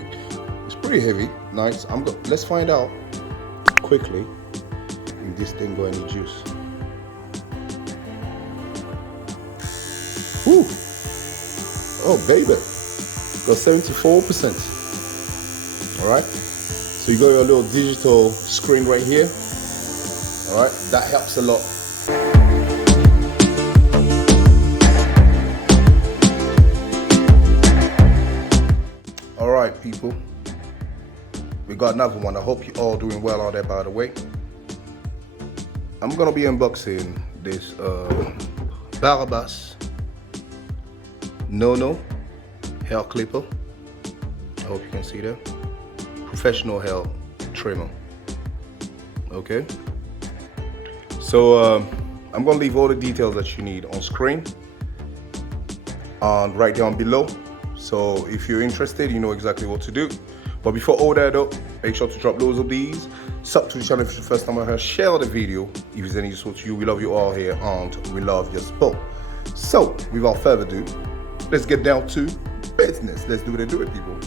quick. It's pretty heavy, nice. Let's find out quickly if this thing got any juice. Woo! Oh baby, got 74%. All right. So you got your little digital screen right here. All right, that helps a lot. All right, people. We got another one. I hope you're all doing well out there, by the way. I'm gonna be unboxing this BARABASNONO hair clipper. I hope you can see that. Professional hair trimmer. Okay. So I'm gonna leave all the details that you need on screen and right down below. So if you're interested, you know exactly what to do. But before all that though, make sure to drop loads of these. Sub to the channel if it's the first time I heard. Share the video if it's any useful to you. We love you all here and we love your support. So without further ado, let's get down to business. Let's do it, people.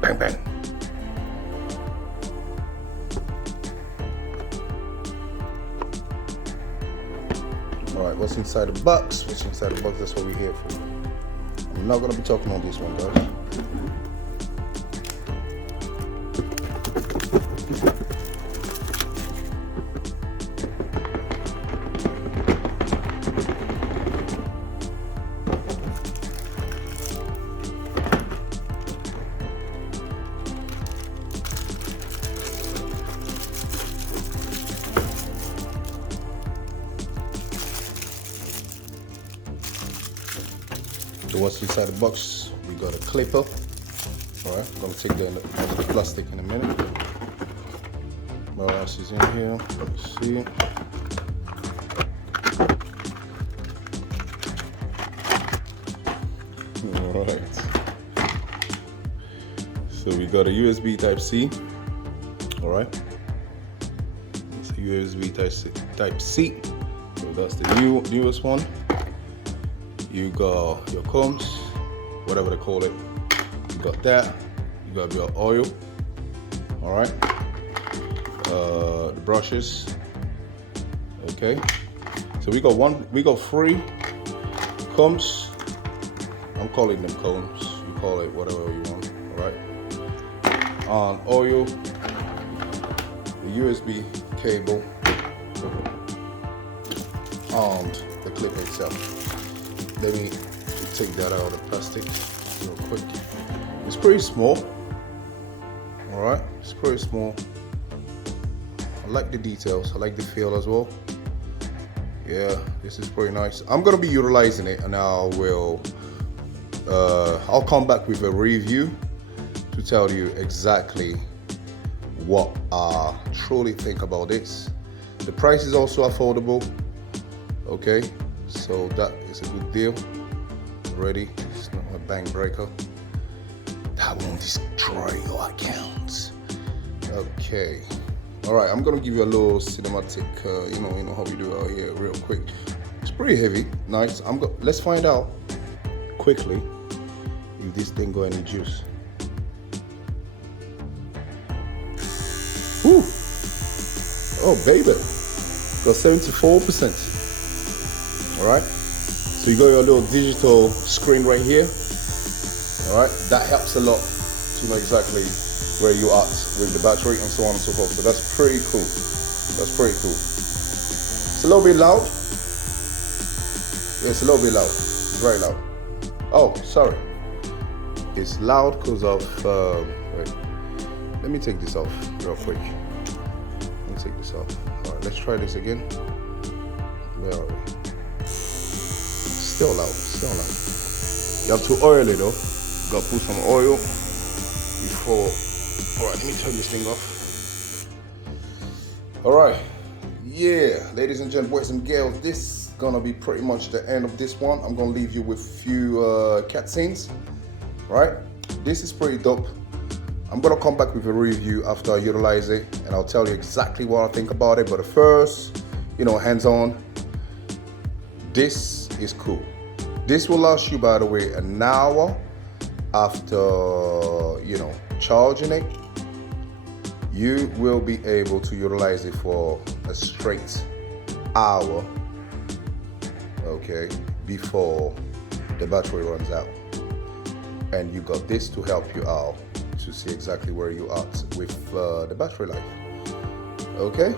Bang, bang. All right, what's inside the box? What's inside the box? That's what we're here for. I'm not gonna be talking on this one, guys. So what's inside the box? We got a clipper. All right, I'm gonna take that out of the plastic in a minute. What else is in here? Let's see. All right. So we got a USB Type-C. All right. It's a USB Type-C. So that's the newest one. You got your combs, whatever they call it. You got that. You got your oil. All right. The brushes. Okay. So we got 3 combs. I'm calling them combs. You call it whatever you want. All right. On oil, the USB cable, and the clip itself. Let me take that out of the plastic real quick. It's pretty small. All right, it's pretty small. I like the details. I like the feel as well. Yeah, this is pretty nice. I'm gonna be utilizing it, and I'll come back with a review to tell you exactly what I truly think about this. The price is also affordable. Okay. So that is a good deal. Already, it's not a bank breaker. That won't destroy your account. Okay. All right, I'm gonna give you a little cinematic. You know how we do out here, real quick. It's pretty heavy, nice. Let's find out quickly if this thing got any juice. Woo! Oh baby, got 74%. All right, so you got your little digital screen right here. All right, that helps a lot to know exactly where you are with the battery and so on and so forth. So that's pretty cool. That's pretty cool. It's a little bit loud. Yeah, it's a little bit loud. It's very loud. Oh, sorry. It's loud because of. Wait. Let me take this off real quick. Let me take this off. All right, let's try this again. Where are we? Still loud, still loud. You have to oil it though. You gotta put some oil before. All right, let me turn this thing off. All right, yeah, ladies and gentlemen, boys and girls, this is gonna be pretty much the end of this one. I'm gonna leave you with a few cat scenes. Right, this is pretty dope. I'm gonna come back with a review after I utilize it, and I'll tell you exactly what I think about it. But first, hands-on. This is cool. This will last you, by the way, an hour after, charging it, you will be able to utilize it for a straight hour, okay, before the battery runs out. And you got this to help you out to see exactly where you are with the battery life. Okay,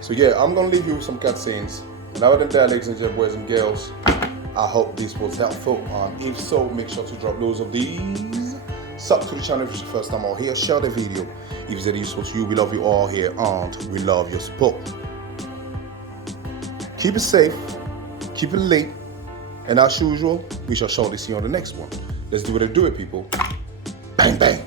so yeah, I'm gonna leave you with some cutscenes. And other than that, ladies and gentlemen, boys and girls, I hope this was helpful. If so, make sure to drop loads of these. Sub to the channel if it's your first time out here. Share the video if it's useful to you. We love you all here, and we love your support. Keep it safe, keep it lit, and as usual, we shall shortly see you on the next one. Let's do it, people. Bang, bang.